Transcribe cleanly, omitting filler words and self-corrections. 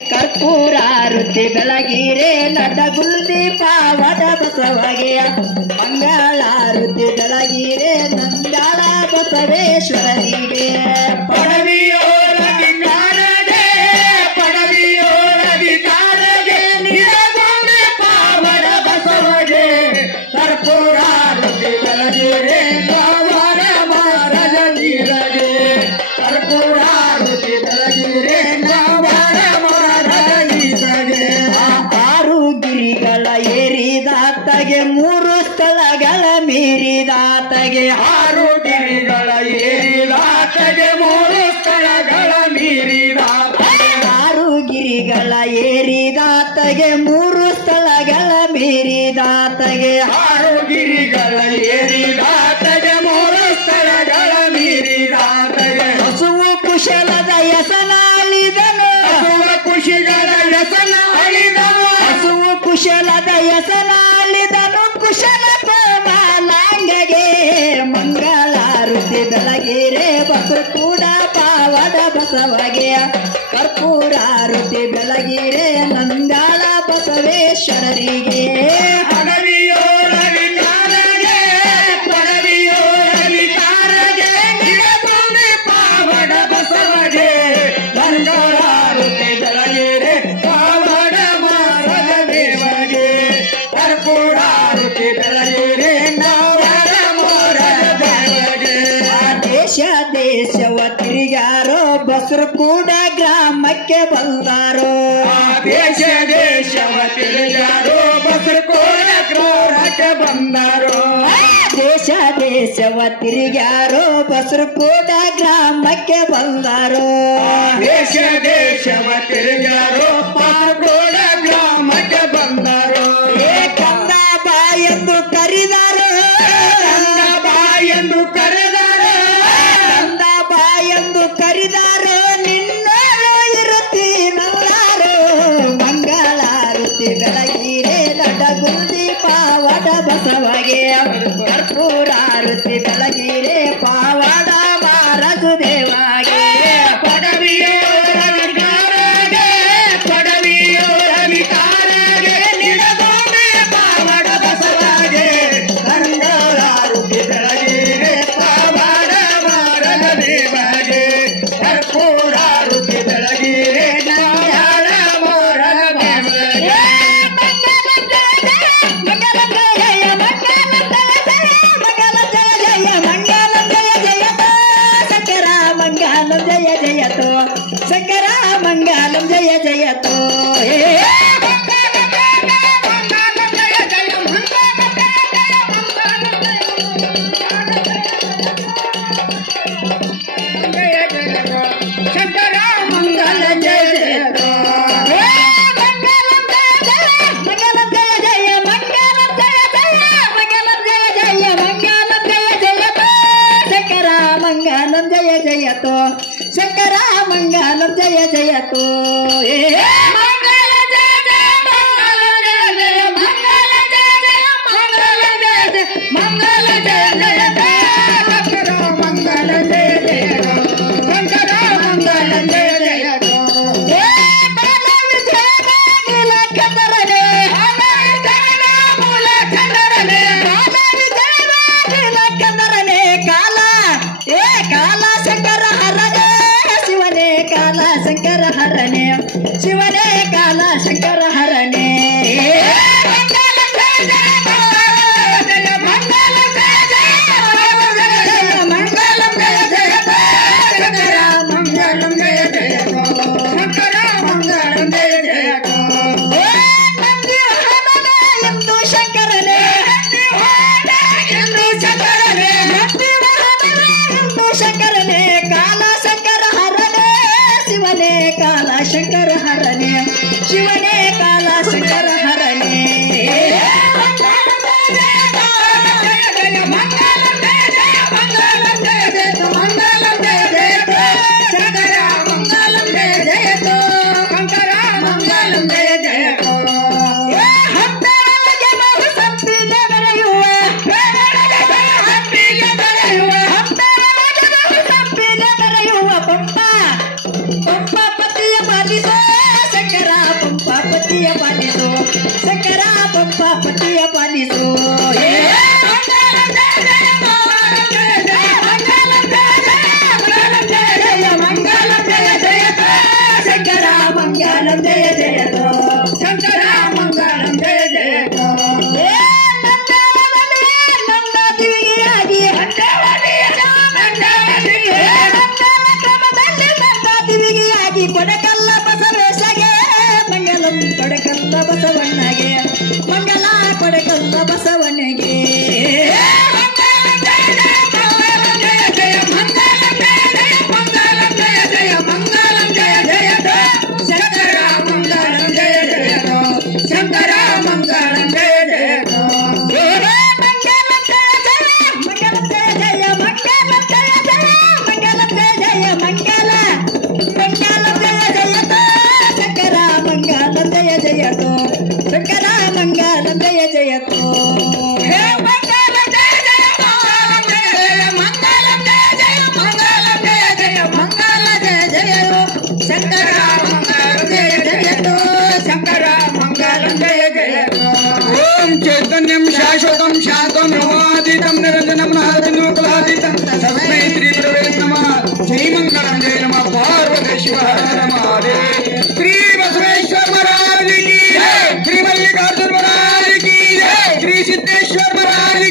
ಕರ್ಪೂರಾರುತಿ ಬೆಳಗಿರೆ ನಡಗುಲ್ದಿ ಪಾವಡ ಬಸವಗೆಯ ಮಂಗಳಾರುತಿ ಬೆಳಗಿರೆ ನಂದಾಳ ಬಸವೇಶ್ವರನಿಗೆ ಪಡವಿಯೋಳಗಿ ಕಾರಗೆ ಪಡವಿಯೋಳಗಿ ಕಾರಗೆ ನಿರಗುಂದಿ ಪಾವಡ ಬಸವಗೆ ಕರ್ಪೂರಾರುತಿ ಬೆಳಗಿರೆ ಪಾವಡ ಮಹಾರಾಜ ನೀರಗೆ ಕರ್ಪೂರಾರುತಿ ಬೆಳಗಿರೆ ಏರಿದಾತಗೆ ಮೂರು ಸ್ಥಳಗಳ ಮೀರಿದಾತಗೆ ಆರು ಗಿರಿಗಳ ಏರಿದಾತಗೆ ಮೂರು ಸ್ಥಳಗಳ ಮೀರಿದಾತಗೆ ಆರು ಗಿರಿಗಳ ಏರಿದಾತಗೆ ಮೂರು ಸ್ಥಳಗಳ ಮೀರಿದಾತಗೆ ಆರು ಗಿರಿಗಳ ಏರಿದಾತಗೆ ಮೂರು ಸ್ಥಳಗಳ ಮೀರಿದಾತಗೆ ಹಸುವು ಕುಶಲದ ಯಸನಾಳಿದನು ಖುಷಿಗಳ ಯಸನ ಅಳಿದನು ಹಸುವು ಕುಶಲದ ಯಸನಾಳಿದನು ಕುಶಲ ಮಾಲಾಂಗಗೆ ಮಂಗಳಾರುತಿ ಬೆಳಗಿರೆ ಬಸರು ಕೂಡ ಪಾವಡ ಬಸವಗೆ ಕರ್ಪೂರಾರುತಿ ಬೆಳಗಿರೆ ನಂದಾಳ ಬಸವೇಶ್ವರರಿಗೆ ಪಡವಿಯೋಳಗಿ ಕಾರಗೆ ಪಡವಿಯೋಳಗಿ ಕಾರಗೆ ನಿರಗುಂದಿ ಪಾವಡ ಬಸವಗೆ ಮಂಗಳಾರುತಿ ಬೆಳಗಿರೆ ಪಾವಡ ಮಹಾರಾಜ ದೇವಗೆ ಕರ್ಪೂರಾರುತಿ ಬೆಳಗಿರೆ ನಾವಡ ಮಹಾರಾಜ ದೇವಗೆ ದೇಶ ದೇಶವ ತಿರುಗಾರೋ ಬಸರು ಕೂಡ ಗ್ರಾಮಕ್ಕೆ ಬಂದಾರೋ ದೇಶ ದೇಶವ ತಿರುಗಾರೋ ಬಸರು ಕೂಡ ಗ್ರಾಮಕ್ಕೆ ಬಂದಾರೋ ದೇಶ ದೇಶವ ತಿರುಗಾರೋ ಬಸರು ಕೂಡ ಗ್ರಾಮಕ್ಕೆ ಬಂದಾರೋ ದೇಶ ದೇಶವ ತಿರುಗಾರೋ ಪಾರ್ಗೋಡ ಗ್ರಾಮಕ್ಕೆ ಬಂದಾರೋ ಏ ಕಂದ ಬಾ ಎಂದು ಕರೆದಾರೋ ಕಂದ ಬಾ ಎಂದು ಕರೆದಾರೋ ಕಂದ ಬಾ ಎಂದು ಕರೆದಾರೋ ನಿನ್ನರು ಇರುತ್ತಿ ನಲ್ಲಾರೋ ಮಂಗಳಾರುತಿ ಬೆಳಗಿರೆ ನಡಗುಂದಿ ಪಾವಡ ಬಸವಗೆ ಕರ್ಪೂರಾರುತಿ ಬೆಳಗಿರೆ ಪಾವಡ ಮಹಾರಾಜು ದೇವಾಗೆ ಪಡವಿಯೋಳಗಿ ಕಾರಗೆ ಪಡವಿಯೋಳಗಿ ಕಾರಗೆ ನಿರಗುಂದಿ ಪಾವಡ ಬಸವಗೆ ಮಂಗಳಾರುತಿ ಬೆಳಗಿರೆ ಪಾವಡ ಮಹಾರಾಜ ದೇವಗೆ ಕರ್ಪೂರಾರುತಿ ಬೆಳಗಿರೆ ನಾಳ ಮಹಾರಾಜ ದೇವಗೆ ಶಂಕರ ಮಂಗಲಂ ಜಯ ಜಯತೋ ಶಂಕರ ಮಂಗಲ ಜಯ ಜಯತೋ ಮಂಗಲಂ ಜಯ ಜಯ ಮಂಗಲಂ ಜಯ ಜಯ ಮಂಗಲಂ ಜಯ ಜಯ ಮಂಗಲಂ ಜಯ ಜಯತೋ ಶಂಕರ ಮಂಗಲಂ ಜಯ ಜಯತೋ ಶಂಕರ ಮಂಗಲಂ ಜಯ ಜಯತೋ ಮಂಗಲ ಜಯ ಜಯ ಮಂಗಲ ಜಯ ಜಯ ಮಂಗಲ ಜಯ ಜಯ ಮಂಗಲ ಜಯ ಜಯ ಶಂಕರ ಮಂಗಲ ಜಯ ಜಯ ಶಂಕರ ಮಂಗಲ ಜಯ ಜಯ ಶಂಕರ ಹರನೆ ಶಿವನೇ ಕಾಲ ಶಂಕರ ಹರನೆ ಮಂಗಲ ಜಯ ಜಯ ಮಂಗಲ ಜಯ ಜಯ ಮಂಗಲ ಜಯ ಜಯ ಶಂಕರ ಮಂಗಲ ಜಯ ಜಯ ಶಂಕರ ಮಂಗಲ ಜಯ ಜಯ ನಂದಿ ವಾಹನನೇ ಎಂದು ಶಂಕರನೇ ಎಂದು ಶಂಕರನೇ ನಂದಿ ವಾಹನನೇ ಎಂದು ಶಂಕರನೇ ಕಾಲ ಶಂಕರ ಹರನೆ ಶಿವನೇ ಕಾಲ ಶಂಕರ ಹರನೆ ಶಿವನೇ ಕಾಲ ಶಂಕರ ಹರನೆ ಶಂಕರ ಮಂಗಲ ಜಯ ಜಯ ಶಂಕರ ಮಂಗಲ ಪಾಲಿಸು ಶಂಕರ ಪಪ್ಪ ಪತಿಯ ಪಾಲಿಸು ಶಂಕರ ಮಂಗಲಂ ಜಯ ಜಯತೋ ಶಂಕರ ಮಂಗಳಂ ಜಯ ಜಯತೋ ಕೊಡಕಲ್ಲ ಬಸವೇಶಗೆ ಮಂಗಲಂ ಕೊಡಕಲ್ಲ ಬಸವಣ್ಣಗೆ ಮಂಗಲ ಕೊಡಕಲ್ಲ ಬಸವಣ್ಣಗೆ ಶಂಕರ ಮಂಗಳಂ ಜಯ ಜಯತೋ ಶಂಕರ ಮಂಗಳಂ ಜಯ ಜಯತೋ ಶಂಕರ ಮಂಗಲಂ ಜಯ ಜಯತೋ ಹೇ ಮಂಗಲ ಜಯ ಜಯ ಮಂಗಲಂ ಜಯ ಜಯ ಮಂಗಲಂ ಜಯ ಜಯ ಮಂಗಲ ಜಯ ಜಯತೋ ಶಂಕರ ಮಂಗಲಂ ಜಯ ಜಯತೋ ಶಂಕರ ಮಂಗಲಂ ಜಯ ಜಯತೋ ಓಂ ಚೈತನ್ಯಂ ಶಾಶ್ವತಂ ಶಾಂತಂ ರಮಾತೀತಂ ನಿರಂಜನಂ ನಾದನೂಕಲಾತೀತಂ ತಸ್ಮೈ ಶ್ರೀ ಗುರವೇ ನಮಃ ಜೈ ಮಂಗಳಂ ಜೈ ನಮಃ ಪಾರ್ವತೇಶ್ವರ ನಮಃ ಶ್ರೀ ಬಸವೇಶ್ವರ महाराज की जय श्री मल्लिकार्जुन महाराज की जय श्री सिद्धेश्वर महाराज